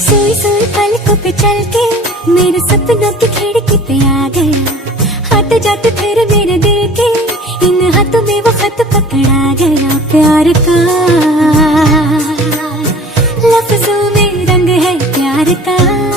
सोई सोई पलकों पे चल के मेरे सपनों की खिड़की पे आ गया। हाथ जाते फिर मेरे दिल के इन हाथों में वो खत पकड़ा गया। प्यार का लफ्जों में रंग है प्यार का।